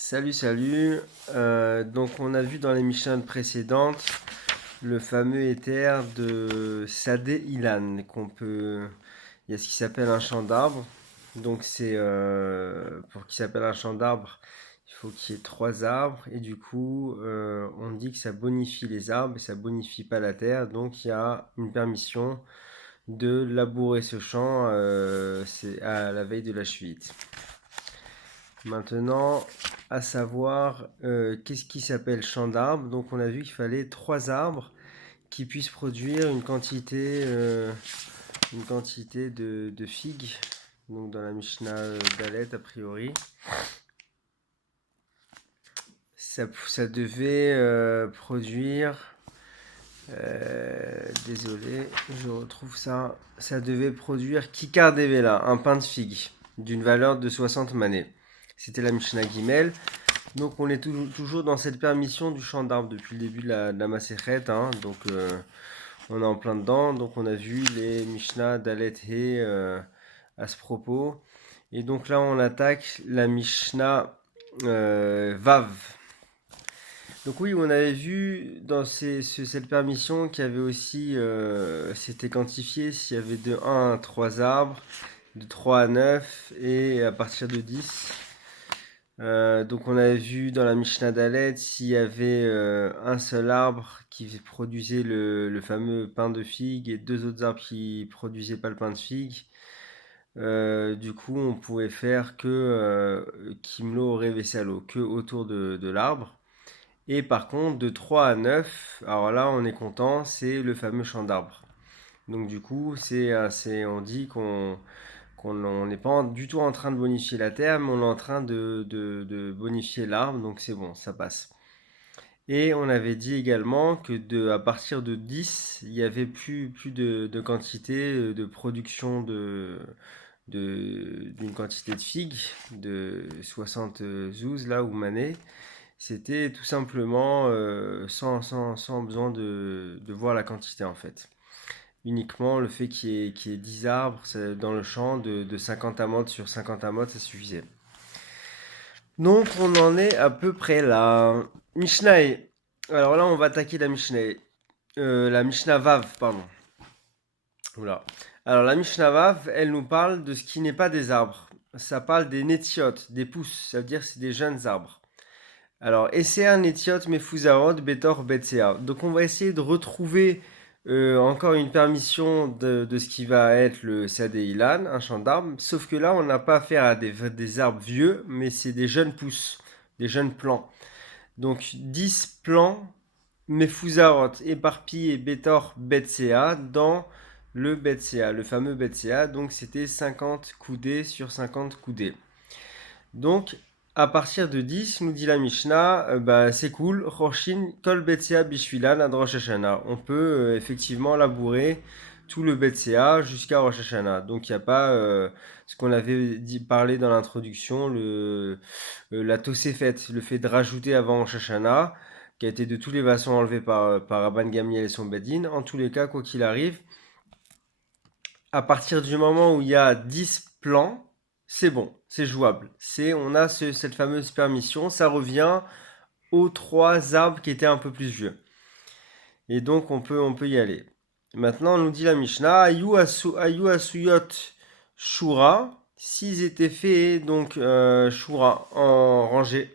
Salut, salut. Donc on a vu dans les Mishnah précédentes le fameux éther de Sadé Ilan Il y a ce qui s'appelle un champ d'arbre. Donc c'est pour qu'il s'appelle un champ d'arbre, il faut qu'il y ait trois arbres et du coup on dit que ça bonifie les arbres et ça bonifie pas la terre. Donc il y a une permission de labourer ce champ c'est à la veille de la Shuit. Maintenant, à savoir, qu'est-ce qui s'appelle champ d'arbres. Donc on a vu qu'il fallait trois arbres qui puissent produire une quantité de figues. Donc dans la Mishnah Dalet, a priori, ça devait produire... désolé, je retrouve ça. Ça devait produire Kikar Devela, un pain de figue, d'une valeur de 60 manées. C'était la Mishnah Gimel. Donc on est toujours dans cette permission du champ d'arbre depuis le début de la Masechet, hein. Donc on est en plein dedans. Donc on a vu les Mishnah Dalet He à ce propos. Et donc là on attaque la Mishnah Vav. Donc oui, on avait vu dans cette permission qu'il y avait aussi, c'était quantifié s'il y avait de 1 à 3 arbres, de 3 à 9 et à partir de 10. Donc on avait vu dans la Mishnah Dalet s'il y avait un seul arbre qui produisait le fameux pain de figue et deux autres arbres qui produisaient pas le pain de figue. Du coup on pouvait faire que Kimlo Revesalo, que autour de l'arbre. Et par contre de 3 à 9, alors là on est content, c'est le fameux champ d'arbre. Donc du coup on dit qu'on n'est pas du tout en train de bonifier la terre, mais on est en train de bonifier l'arbre, donc c'est bon, ça passe. Et on avait dit également que à partir de 10, il n'y avait plus de quantité de production d'une quantité de figues, de 60 zouz là ou manées. C'était tout simplement sans besoin de voir la quantité en fait. Uniquement le fait qu'il y ait 10 arbres dans le champ de 50 amotes sur 50 amotes, ça suffisait. Donc on en est à peu près là. Mishnah. Alors là on va attaquer la Mishnah. La Mishnah Vav, pardon. Oula. Alors la Mishnah Vav, elle nous parle de ce qui n'est pas des arbres. Ça parle des nétiotes, des pousses. Ça veut dire que c'est des jeunes arbres. Alors, Esséa, Netiot, Mefuzarot, Betor, Betsea. Donc, on va essayer de retrouver encore une permission de ce qui va être le Sadé Ilan, un champ d'arbres. Sauf que là, on n'a pas affaire à des arbres vieux, mais c'est des jeunes pousses, des jeunes plants. Donc, 10 plants, Mefuzarot, éparpillés, Betor, Betsea, dans le Betsea, le fameux Betsea. Donc, c'était 50 coudées sur 50 coudées. Donc, à partir de 10, nous dit la Mishnah, c'est cool. Roshin kol betsea bishvilan ad Rosh Hashanah. On peut effectivement labourer tout le betsea jusqu'à Rosh Hashanah. Donc, il n'y a pas ce qu'on avait parlé dans l'introduction, la tosefet, le fait de rajouter avant Rosh Hashanah, qui a été de tous les façons enlevé par Rabban Gamliel et son Bedin. En tous les cas, quoi qu'il arrive, à partir du moment où il y a 10 plans, c'est bon, c'est jouable. On a cette fameuse permission, ça revient aux trois arbres qui étaient un peu plus vieux. Et donc on peut y aller. Maintenant, on nous dit la Mishnah, ayu asuyot shura, s'ils étaient faits donc shura en rangée,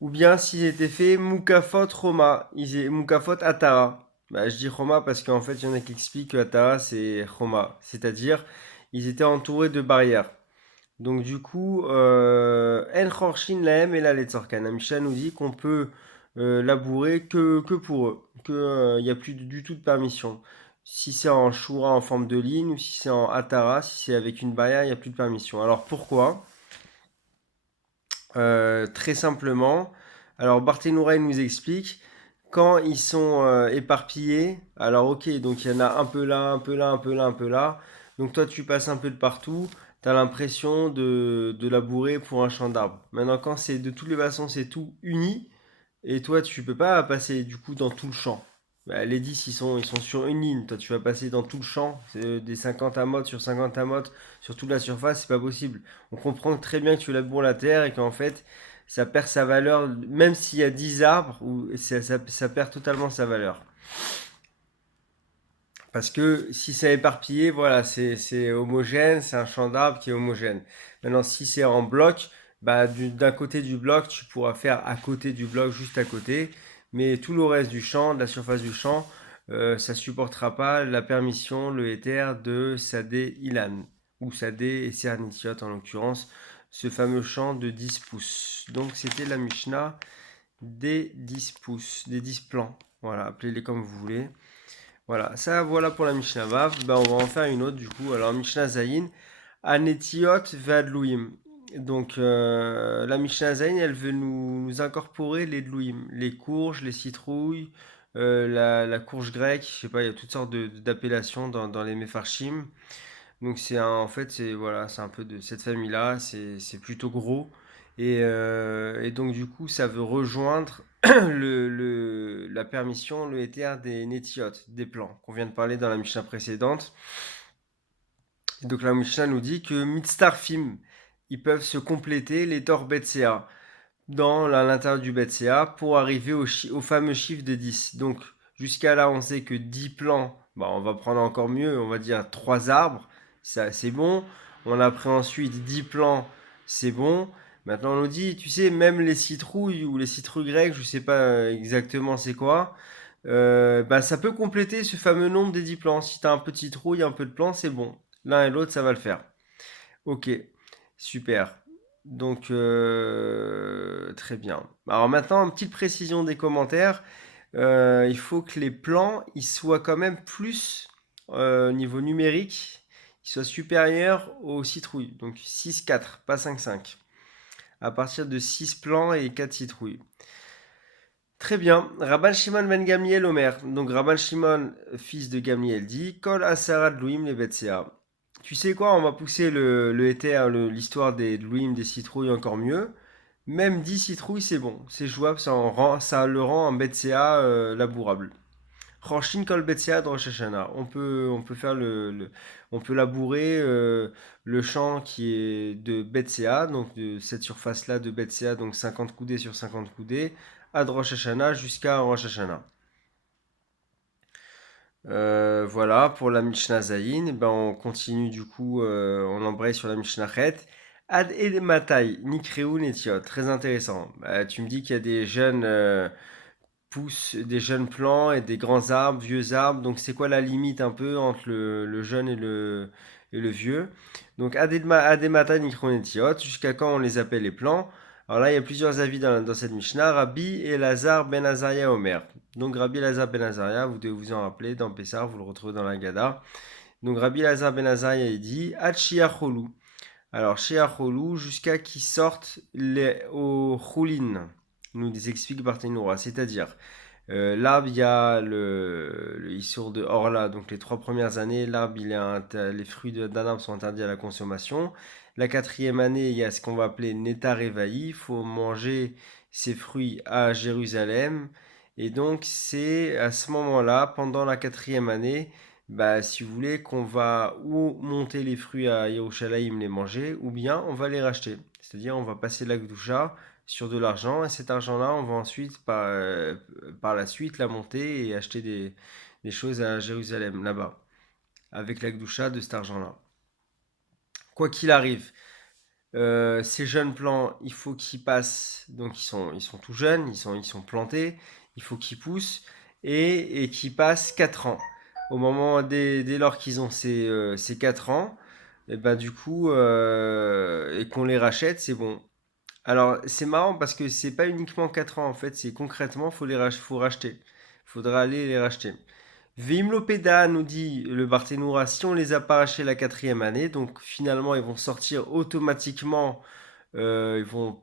ou bien s'ils étaient faits mukafot roma, mukafot atara. Je dis Roma parce qu'en fait, il y en a qui expliquent que Atara c'est Roma, c'est-à-dire ils étaient entourés de barrières. Donc du coup, En Chorshin Lahem et la Letzorkan. Misha nous dit qu'on peut labourer que pour eux, qu'il n'y a plus du tout de permission. Si c'est en Shura en forme de ligne ou si c'est en Atara, si c'est avec une barrière, il n'y a plus de permission. Alors pourquoi Très simplement, alors Barthénoura nous explique, quand ils sont éparpillés, alors ok, donc il y en a un peu là, un peu là, un peu là, un peu là, donc toi tu passes un peu de partout, tu as l'impression de labourer pour un champ d'arbres. Maintenant quand c'est de toutes les façons, c'est tout uni, et toi tu peux pas passer du coup dans tout le champ. Les 10 ils sont sur une ligne, toi tu vas passer dans tout le champ, des 50 amotes sur 50 amotes sur toute la surface, c'est pas possible. On comprend très bien que tu laboures la terre et qu'en fait ça perd sa valeur, même s'il y a 10 arbres, ça perd totalement sa valeur. Parce que si c'est éparpillé, voilà, c'est homogène, c'est un champ d'arbres qui est homogène. Maintenant, si c'est en bloc, bah, d'un côté du bloc, tu pourras faire à côté du bloc, juste à côté, mais tout le reste du champ, de la surface du champ, ça supportera pas la permission, le éther de Sadé Ilan, ou Sadé et Cernitiot en l'occurrence, ce fameux champ de 10 pouces. Donc c'était la Mishnah des 10 pouces, des 10 plans. Voilà, appelez-les comme vous voulez. Voilà, ça voilà pour la Mishnah Vav. Ben, on va en faire une autre du coup. Alors Mishnah Zayin, Anetiot Vadlouim. Donc la Mishnah Zayin, elle veut nous incorporer les Dlouim, les courges, les citrouilles, la courge grecque, je sais pas, il y a toutes sortes d'appellations dans les Mefarshim. Donc en fait, c'est un peu de cette famille-là, c'est plutôt gros. Et donc du coup, ça veut rejoindre la permission, le éther des nétiotes, des plants, qu'on vient de parler dans la Mishnah précédente. Et donc la Mishnah nous dit que Mitztarfim, ils peuvent se compléter les Tor Betsea à l'intérieur du Betsea pour arriver au fameux chiffre de 10. Donc jusqu'à là, on sait que 10 plants, bah, on va prendre encore mieux, on va dire 3 arbres, ça c'est bon. On a pris ensuite 10 plants, c'est bon. Maintenant on nous dit, tu sais, même les citrouilles ou les citrouilles grecques, je sais pas exactement c'est quoi, bah, ça peut compléter ce fameux nombre des 10 plants. Si tu as un peu de citrouille, un peu de plants, c'est bon. L'un et l'autre, ça va le faire. Ok, super. Donc, très bien. Alors maintenant, une petite précision des commentaires. Il faut que les plans, ils soient quand même plus, au niveau numérique, ils soient supérieurs aux citrouilles. Donc 6-4, pas 5-5. À partir de 6 plans et 4 citrouilles. Très bien. Rabban Shimon ben Gamliel Omer. Donc Rabban Shimon, fils de Gamliel, dit Kol Asara Dlouim le Betsea. Tu sais quoi, on va pousser le éther, l'histoire des Dlouim, des citrouilles encore mieux. Même 10 citrouilles, c'est bon. C'est jouable, ça le rend un Betsea labourable. Rorshin Kol Betsea de Rosh Hashanah. On peut faire on peut labourer le champ qui est de Betsea, donc de cette surface-là de Betsea, donc 50 coudées sur 50 coudées, à Rosh Hashanah jusqu'à Rosh Hashanah. Voilà, pour la Mishnah Zayin, ben on continue du coup, on embraye sur la Mishnah Chet. Ad Edematai, Nikreu Netiot, très intéressant. Bah, tu me dis qu'il y a des jeunes pousses, des jeunes plants et des grands arbres, vieux arbres, donc c'est quoi la limite un peu entre le jeune et le vieux? Donc Adematai, Nikreu Netiot, jusqu'à quand on les appelle les plants? Alors là, il y a plusieurs avis dans cette Mishnah. Rabbi Elazar ben Azaria Omer. Donc Rabbi Elazar ben Azaria, vous devez vous en rappeler, dans Pessar, vous le retrouvez dans la Gada. Donc Rabbi Elazar ben Azaria, il dit Hachiacholou. Alors Chiacholou, jusqu'à qu'ils sortent au Choulin, nous explique Barthénoura. C'est-à-dire, l'arbre, il y a le Issour de Orla, donc les 3 premières années, l'arbre, les fruits d'un arbre sont interdits à la consommation. La 4e année, il y a ce qu'on va appeler Netar Evaï, il faut manger ces fruits à Jérusalem. Et donc, c'est à ce moment-là, pendant la 4e année, bah, si vous voulez, qu'on va ou monter les fruits à Yerushalayim, les manger, ou bien on va les racheter. C'est-à-dire, on va passer l'Akdoucha sur de l'argent, et cet argent-là, on va ensuite, par la suite, la monter et acheter des choses à Jérusalem, là-bas, avec l'Akdoucha de cet argent-là. Quoi qu'il arrive, ces jeunes plants, il faut qu'ils passent, donc ils sont tout jeunes, ils sont plantés, il faut qu'ils poussent et qu'ils passent 4 ans. Dès lors qu'ils ont ces 4 ans, et ben du coup, et qu'on les rachète, c'est bon. Alors, c'est marrant parce que c'est pas uniquement 4 ans en fait, c'est concrètement, faut racheter. Il faudra aller les racheter. Vimlopéda nous dit le Barthénoura, si on les a pas rachetés la 4e année, donc finalement ils vont sortir automatiquement, ils vont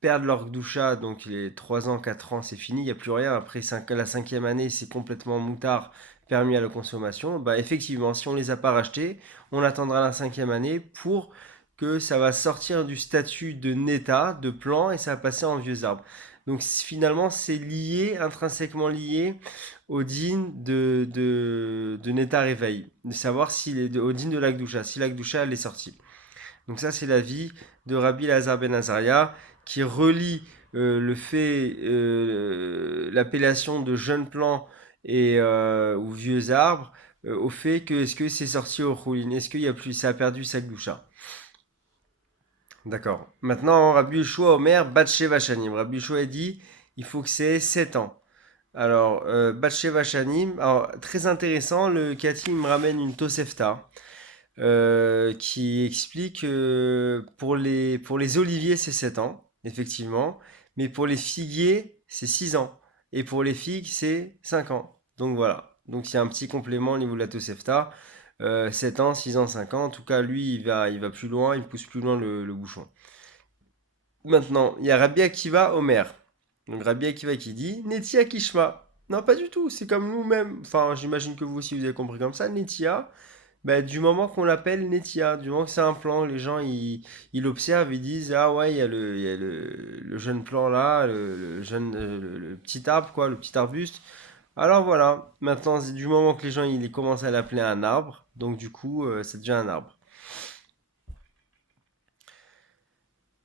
perdre leur doucha, donc les 3 ans, 4 ans c'est fini, il n'y a plus rien. Après la 5e année c'est complètement moutard, permis à la consommation. Bah effectivement, si on les a pas rachetés, on attendra la 5e année pour que ça va sortir du statut de neta, de plan, et ça va passer en vieux arbre. Donc finalement c'est lié, intrinsèquement lié au din de Neta Réveil, de savoir au din de l'Akdoucha, si l'Akdoucha elle est sortie. Donc ça c'est l'avis de Rabbi Lazar ben Azaria qui relie l'appellation de jeune plant ou vieux arbre au fait que est-ce que c'est sorti au Choulin, est-ce qu'il y a plus, ça a perdu sa gdoucha. D'accord. Maintenant, Rabbi Yehoshua Omer, Bat Sheva Shanim. Rabbi Yehoshua a dit, il faut que c'est 7 ans. Alors, Bat Sheva Shanim, alors, très intéressant, le Katim me ramène une Tosefta qui explique que pour les oliviers, c'est 7 ans, effectivement, mais pour les figuiers, c'est 6 ans. Et pour les figues, c'est 5 ans. Donc voilà. Donc il y a un petit complément au niveau de la Tosefta. 7 ans, 6 ans, 5 ans. En tout cas, lui, il va plus loin, il pousse plus loin le bouchon. Maintenant, il y a Rabbi Akiva Omer. Donc Rabbi Akiva qui dit Netia Kishma. Non, pas du tout, c'est comme nous-mêmes. Enfin, j'imagine que vous aussi vous avez compris comme ça. Netia, bah, du moment qu'on l'appelle Netia, du moment que c'est un plan, les gens ils observent, ils disent ah ouais, il y a le jeune plan là, le petit arbre, quoi, le petit arbuste. Alors voilà, maintenant, c'est du moment que les gens ils commencent à l'appeler un arbre, donc du coup, c'est déjà un arbre.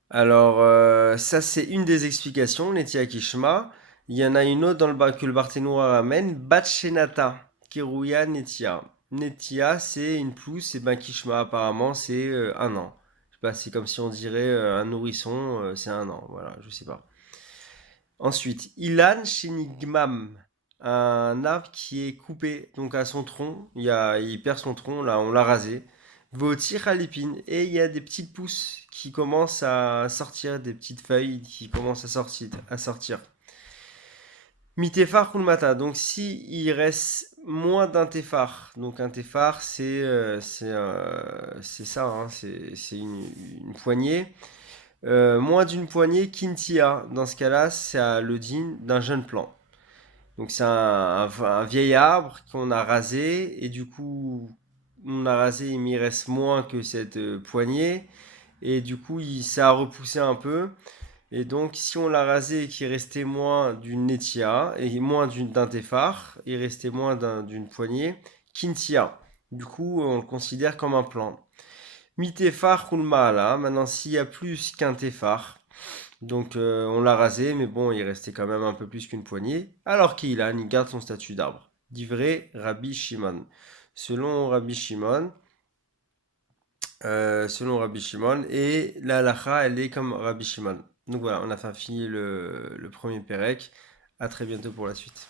Alors, ça, c'est une des explications, Netia Kishma. Il y en a une autre que le Barthénois ramène, Batchenata, Kerouya Netia. Netia, c'est une pousse, et ben Kishma, apparemment, c'est 1 an. Je sais pas, c'est comme si on dirait un nourrisson, c'est 1 an, voilà, je sais pas. Ensuite, Ilan Shenigmam, un arbre qui est coupé, donc à son tronc, il perd son tronc, là, on l'a rasé. Votir à l'épine, et il y a des petites pousses qui commencent à sortir, des petites feuilles qui commencent à sortir. Mitefar kulmata, donc si il reste moins d'un téphar, donc un téphar c'est ça, hein, c'est une poignée. Moins d'une poignée, Kintia. Dans ce cas-là, c'est le din d'un jeune plant. Donc c'est un vieil arbre qu'on a rasé et du coup on a rasé mais il reste moins que cette poignée et du coup ça a repoussé un peu et donc si on l'a rasé et qu'il restait moins d'une netia et moins d'un téphar, il restait moins d'une poignée, Kintia. Du coup on le considère comme un plant. Mi-téphar kulma là, maintenant s'il y a plus qu'un téphar, donc on l'a rasé, mais bon, il restait quand même un peu plus qu'une poignée. Alors qu'Ilan, il garde son statut d'arbre. D'ivré Rabbi Shimon. Selon Rabbi Shimon, et la halacha, elle est comme Rabbi Shimon. Donc voilà, on a fini le premier Pérec. À très bientôt pour la suite.